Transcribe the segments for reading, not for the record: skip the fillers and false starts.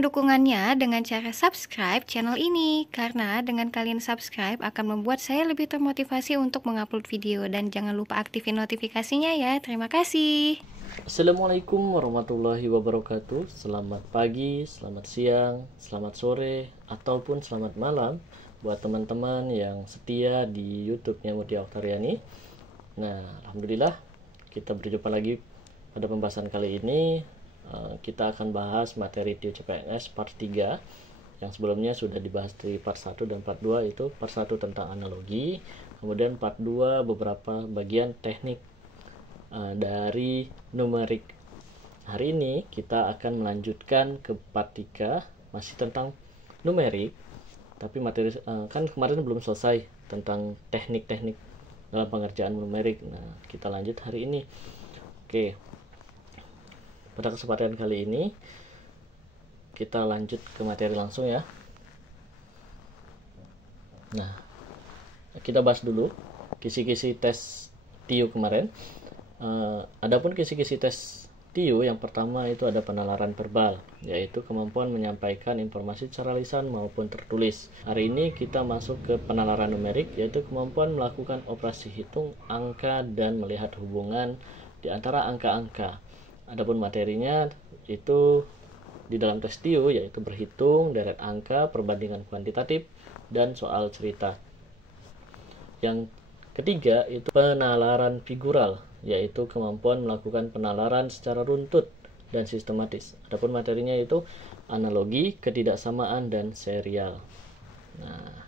berikan dukungannya dengan cara subscribe channel ini, karena dengan kalian subscribe akan membuat saya lebih termotivasi untuk mengupload video. Dan jangan lupa aktifin notifikasinya ya. Terima kasih. Assalamualaikum warahmatullahi wabarakatuh. Selamat pagi, selamat siang, selamat sore, ataupun selamat malam buat teman-teman yang setia di YouTube-nya Mutia Oktariani. Nah, alhamdulillah kita berjumpa lagi pada pembahasan kali ini. Kita akan bahas materi TIO CPNS part 3 yang sebelumnya sudah dibahas di part 1 dan part 2, itu part 1 tentang analogi, kemudian part 2 beberapa bagian teknik dari numerik. Hari ini kita akan melanjutkan ke part 3 masih tentang numerik, tapi materi kan kemarin belum selesai tentang teknik-teknik dalam pengerjaan numerik. Nah, kita lanjut hari ini. Oke. Pada kesempatan kali ini kita lanjut ke materi langsung ya. Nah, kita bahas dulu kisi-kisi tes TIO kemarin. Adapun kisi-kisi tes TIO yang pertama itu ada penalaran verbal, yaitu kemampuan menyampaikan informasi secara lisan maupun tertulis. Hari ini kita masuk ke penalaran numerik, yaitu kemampuan melakukan operasi hitung angka dan melihat hubungan di antara angka-angka. Adapun materinya itu di dalam tes TIO, yaitu berhitung, deret angka, perbandingan kuantitatif, dan soal cerita. Yang ketiga itu penalaran figural, yaitu kemampuan melakukan penalaran secara runtut dan sistematis. Adapun materinya itu analogi, ketidaksamaan, dan serial. Nah,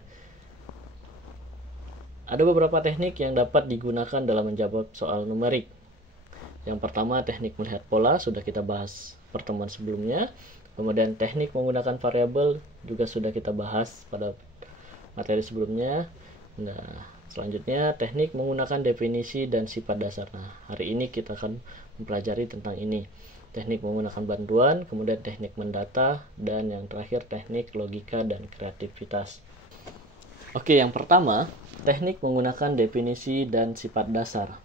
ada beberapa teknik yang dapat digunakan dalam menjawab soal numerik. Yang pertama, teknik melihat pola, sudah kita bahas pertemuan sebelumnya. Kemudian teknik menggunakan variabel juga sudah kita bahas pada materi sebelumnya. Nah, selanjutnya teknik menggunakan definisi dan sifat dasar. Nah, hari ini kita akan mempelajari tentang ini. Teknik menggunakan bantuan, kemudian teknik mendata, dan yang terakhir teknik logika dan kreativitas. Oke, yang pertama, teknik menggunakan definisi dan sifat dasar.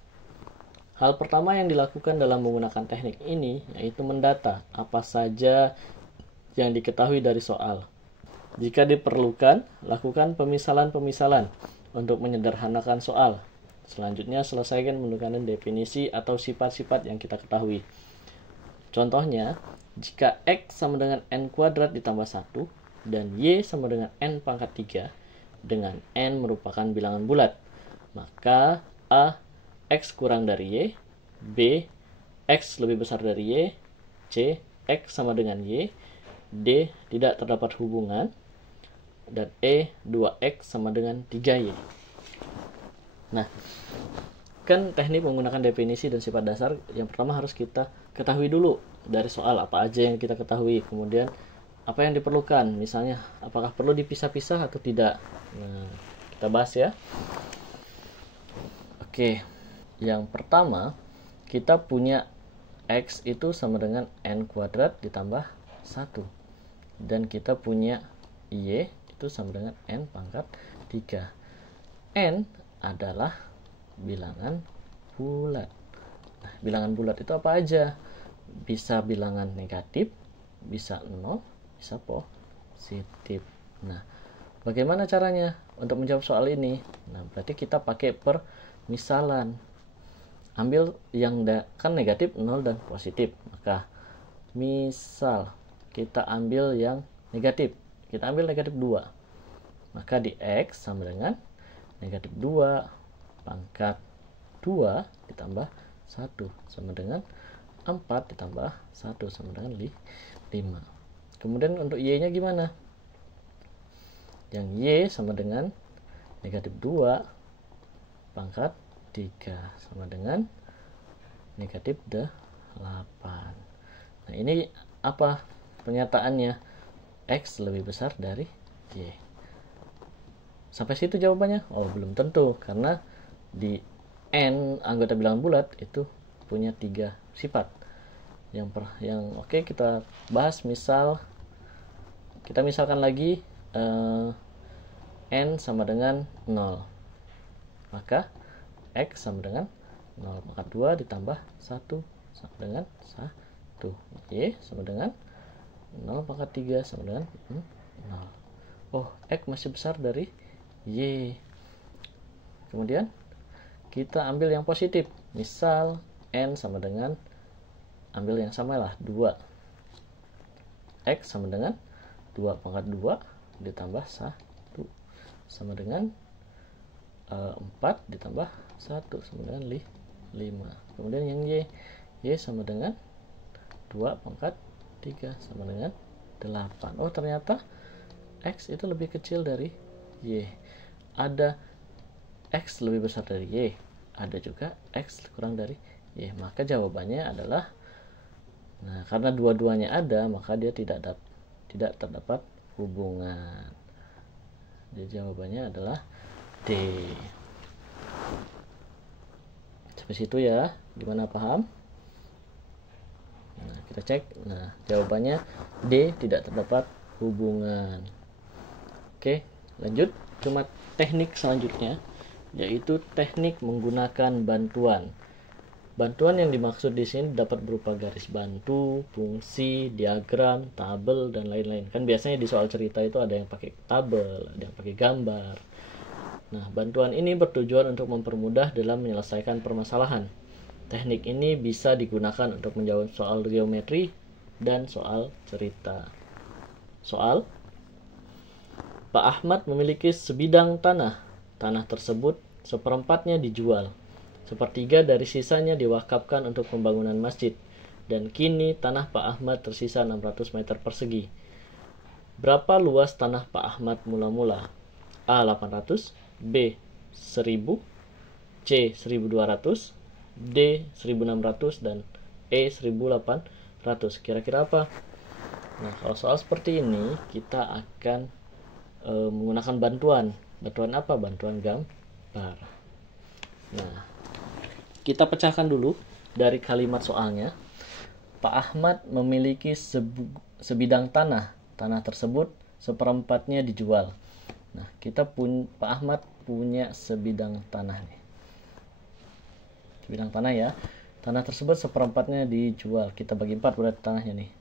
Hal pertama yang dilakukan dalam menggunakan teknik ini yaitu mendata apa saja yang diketahui dari soal. Jika diperlukan, lakukan pemisalan-pemisalan untuk menyederhanakan soal. Selanjutnya, selesaikan menggunakan definisi atau sifat-sifat yang kita ketahui. Contohnya, jika X sama dengan N kuadrat ditambah 1 dan Y sama dengan N pangkat 3 dengan N merupakan bilangan bulat, maka A. X kurang dari Y, B. X lebih besar dari Y, C. X sama dengan Y, D. Tidak terdapat hubungan, dan E. 2X sama dengan 3Y. Nah, kan teknik menggunakan definisi dan sifat dasar, yang pertama harus kita ketahui dulu dari soal apa aja yang kita ketahui, kemudian apa yang diperlukan, misalnya apakah perlu dipisah-pisah atau tidak. Nah, kita bahas ya. Oke. Yang pertama, kita punya X itu sama dengan N kuadrat ditambah 1. Dan kita punya Y itu sama dengan N pangkat 3. N adalah bilangan bulat. Nah, bilangan bulat itu apa aja? Bisa bilangan negatif, bisa 0, bisa positif. Nah, bagaimana caranya untuk menjawab soal ini? Nah, berarti kita pakai permisalan. Ambil yang kan negatif, 0 dan positif. Maka misal kita ambil yang negatif. Kita ambil negatif 2. Maka di X sama dengan negatif 2 pangkat 2 ditambah 1 sama dengan 4 ditambah 1 sama dengan 5. Kemudian untuk Y-nya gimana? Yang Y sama dengan negatif 2 pangkat 3 sama dengan negatif 8. Nah, ini apa pernyataannya? X lebih besar dari Y. Sampai situ jawabannya? Oh, belum tentu, karena di N anggota bilangan bulat itu punya 3 sifat. Oke, kita bahas. Kita misalkan lagi N sama dengan 0. Maka X sama dengan 0 pangkat 2 ditambah 1 sama dengan 1. Y sama dengan 0 pangkat 3 sama dengan 0. Oh, X masih besar dari Y. Kemudian kita ambil yang positif. Misal N sama dengan, ambil yang sama lah, 2. X sama dengan 2 pangkat 2 ditambah 1 sama dengan 4 ditambah 1 sama dengan 5. Kemudian yang Y sama dengan 2 pangkat 3 sama dengan 8. Oh, ternyata X itu lebih kecil dari Y. Ada X lebih besar dari Y, ada juga X kurang dari Y. Maka jawabannya adalah, nah, karena dua-duanya ada, maka dia tidak terdapat hubungan. Jadi jawabannya adalah D. Sampai situ ya, gimana, paham? Nah, kita cek. Nah, jawabannya D, tidak terdapat hubungan. Oke, lanjut. Cuma teknik selanjutnya, yaitu teknik menggunakan bantuan. Bantuan yang dimaksud di sini dapat berupa garis bantu, fungsi, diagram, tabel, dan lain-lain. Kan biasanya di soal cerita itu ada yang pakai tabel, ada yang pakai gambar. Nah, bantuan ini bertujuan untuk mempermudah dalam menyelesaikan permasalahan. Teknik ini bisa digunakan untuk menjawab soal geometri dan soal cerita. Soal: Pak Ahmad memiliki sebidang tanah. Tanah tersebut seperempatnya dijual. Sepertiga dari sisanya diwakafkan untuk pembangunan masjid. Dan kini tanah Pak Ahmad tersisa 600 meter persegi. Berapa luas tanah Pak Ahmad mula-mula? A. 800, B. 1000, C. 1200, D. 1600, dan E. 1800. Kira-kira apa? Nah, kalau soal seperti ini, kita akan menggunakan bantuan. Bantuan apa? Bantuan gambar. Nah, kita pecahkan dulu dari kalimat soalnya. Pak Ahmad memiliki sebidang tanah. Tanah tersebut seperempatnya dijual. Nah, Pak Ahmad punya sebidang tanah nih. Sebidang tanah ya. Tanah tersebut seperempatnya dijual. Kita bagi 4 berarti tanahnya nih.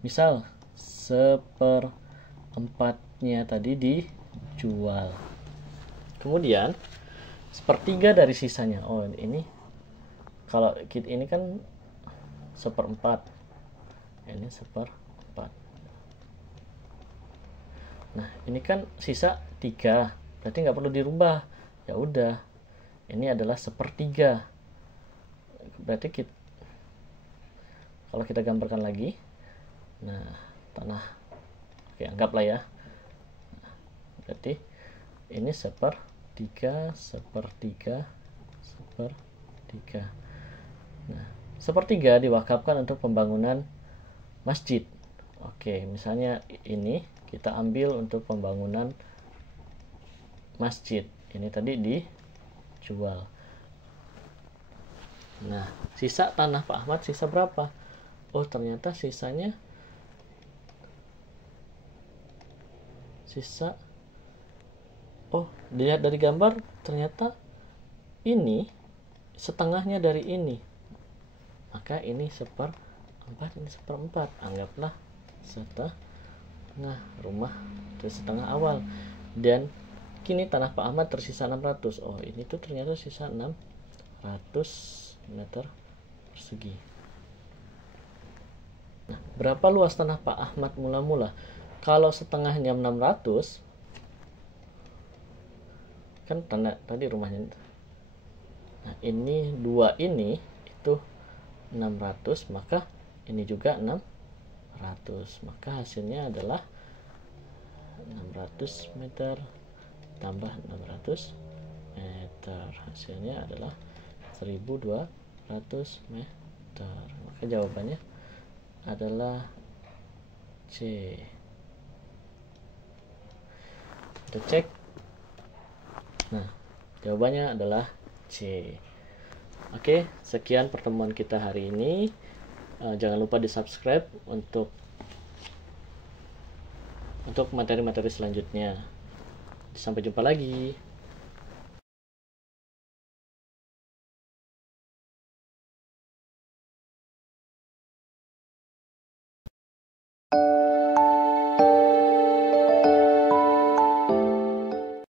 Misal seperempatnya tadi dijual. Kemudian sepertiga dari sisanya. Oh, ini kalau ini kan seperempat. Ini seperempat. Nah, ini kan sisa 3. Berarti nggak perlu dirubah. Ya udah. Ini adalah sepertiga. Berarti kalau kita gambarkan lagi. Nah, tanah. Oke, anggaplah ya. Berarti ini sepertiga. Nah, sepertiga diwakafkan untuk pembangunan masjid. Oke, misalnya ini kita ambil untuk pembangunan masjid. Ini tadi dijual. Nah, sisa tanah Pak Ahmad sisa berapa? Oh, ternyata sisanya dilihat dari gambar, ternyata ini setengahnya dari ini. Maka ini seperempat, ini seperempat. Anggaplah setengah rumah dari setengah awal. Dan kini tanah Pak Ahmad tersisa 600. Oh, ini tuh ternyata sisa 600 meter persegi. Nah, berapa luas tanah Pak Ahmad mula-mula? Kalau setengahnya 600, kan tadi rumahnya. Nah, ini 2 ini itu 600, maka ini juga 600. Maka hasilnya adalah 600 meter tambah 600 meter. Hasilnya adalah 1200 meter. Maka jawabannya adalah C. Kita cek. Nah, jawabannya adalah C. Oke, sekian pertemuan kita hari ini. Jangan lupa di subscribe untuk materi-materi selanjutnya. Sampai jumpa lagi.